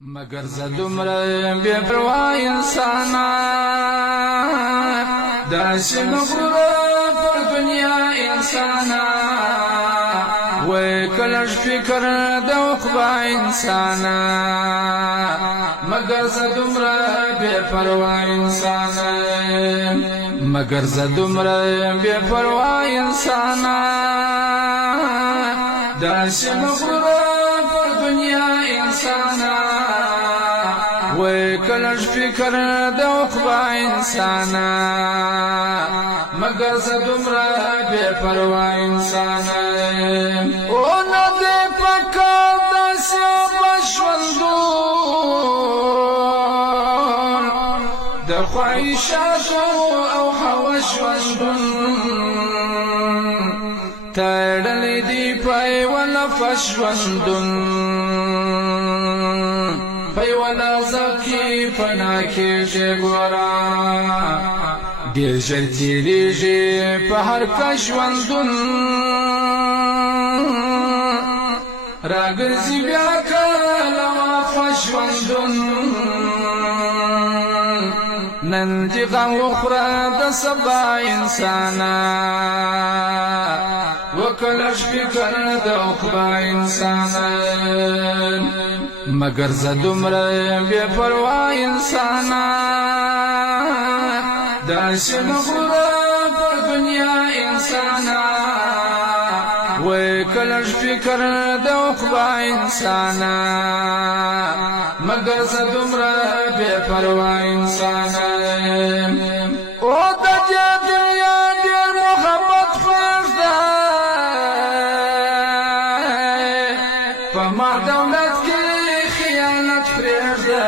مگر زدمره بے پروا انسانا داسی مغرور پر دنیا انسانا وی کلش فکر دوقبا انسانا مگر زدمره بے پروا انسانا مگر زدمره بے پروا انسانا داسی مغرور پر دنیا انسانا وی کلش فکر دوقبا انسانا مگر زدمره بے پروا انسانا او ندی پکا داسی بشوندون در خواهشاتو او حوشوندون تردلی دی پای ونفشوندون پای ونازکی پناکی جگورا دیر جر تیریجی پهر کشوندون راگرزی بیا کلما فشوندون ننتقم وخرى سبا انسانا وكلش فكر دوقبا انسانا مگر زدمره بے پروا انسانا داش مغرور پر دنیا انسانا وكلش فكر دوقبا انسانا مگر زدمره بے پروا انسانا او دجا دنیا دیر محمد فرزده فما دولت کی خیانت فرزده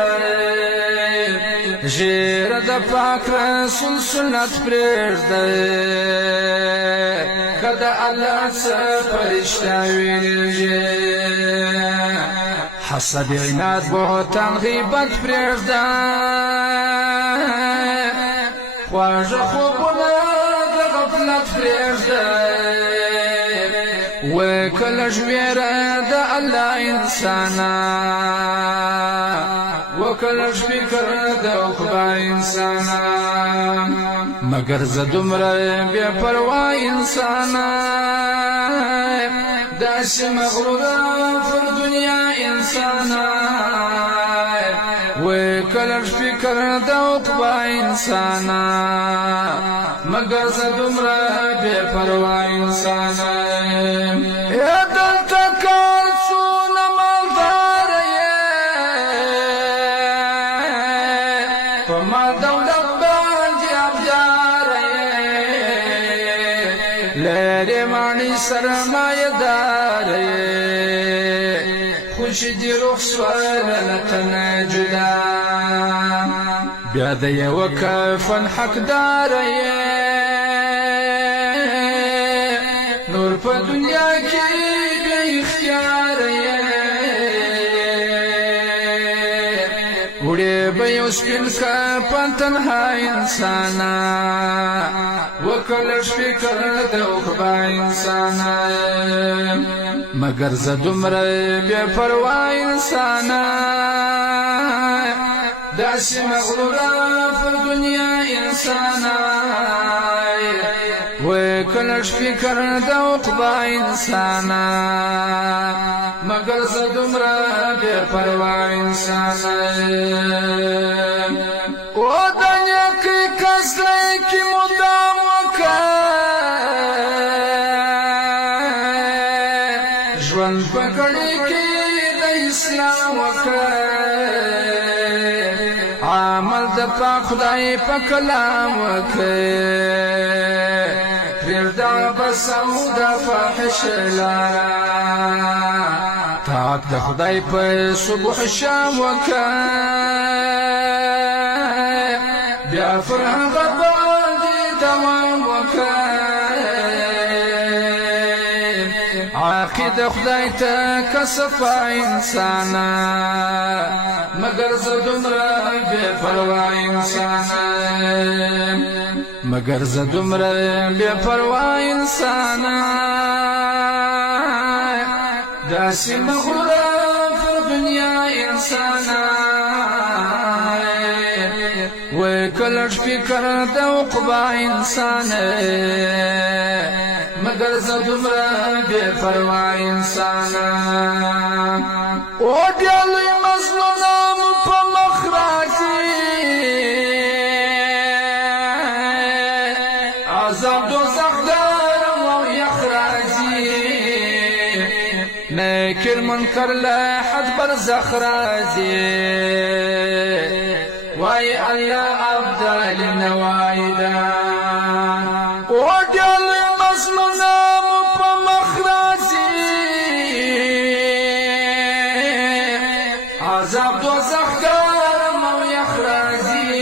جیر دا پاک رسول سنت فرزده کدا اللہ سے فرشتہ ویرجه حسد عناد بہتان غیبت فرزده خواجه خوبنا دا غفلت فرزده وکلش ویره دا اللہ انسانا وکلش فکر دا اقبا انسانا مگر زدمره بے پروا انسانا داسی مغرورا پر دنیا انسانا وکلش فکر دا اقبا انسانا مگر زدمره بے پروا انسانا ایدن تکار سون مالدار فما دولت باندی ابدار لیری مانی سرمایه دار خوش دی رخصوار لتن جدا بیاد یوکفن حق دار نور پا دنیا کی بے اختیار اڑے بیوس پن کا پنتنہا انسانا وکلش فکر دوقبا انسانا مگر زدمره بے پروا انسانا داسی مغرورا پر دنیا انسانا وکلش فکر دوقبا انسانا مگر زدمره بے پروا انسانا او دنیا کی کسلی کی مدام وکر جوان پکڑی کی دا اسلام وکر عمل دا پاک خدای پا کلام وکر پردا بسم دا فاحش لارا تاک دا خدای پا صبح شام وکر بیا فرحان غبال دی تمام وکر عاقد خدای تا کسفا انسانا مگر زدمره بے پروا انسانا مگر زدمره بے پروا انسانا داسی مغرور پر دنیا انسانا انسانا وکلش فکر د عقبا انسان مگر زدمرا بے پروا انسانا او دیالی مظلوم پا مخراجی عذاب دوزخ دارم و یخراجی نیکر منکر لحد برزخ رازی وای اللہ عبدال نوائدہ وڈیل مظلوم پا مخراجی عذاب دوزخ گرم و یخراجی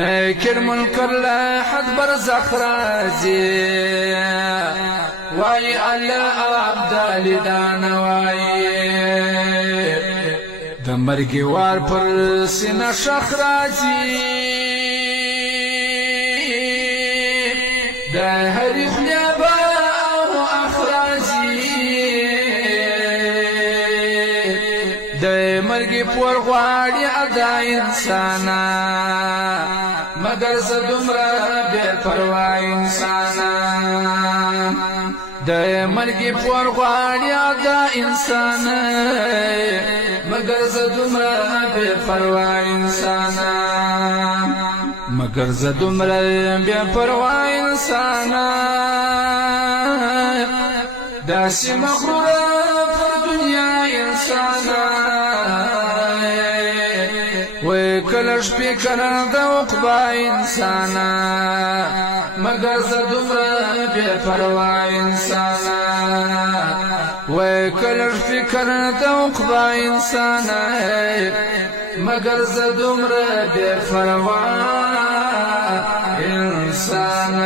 نیکر منکر لحد برزخ رازی وای اللہ عبدال نوائدہ د مرګي وار پر سینه شخ راځي د هرې خولې به او اخراجي د مرګي پور غواړي ادا انسانا مگر زه دومره بې پروا انسانا د مرګي پور غواړي ادا انسان مگر زه دومره بې پروا انسان مگر زه دومره بې پروا انسان داسې مغروره پر دنیا انسان وای کله شپې کله د عقبا انسان مگر زه دومره بې پروا انسان وای کله شپې کله د عقبا انسان مگر زه دومره بې پروا انسان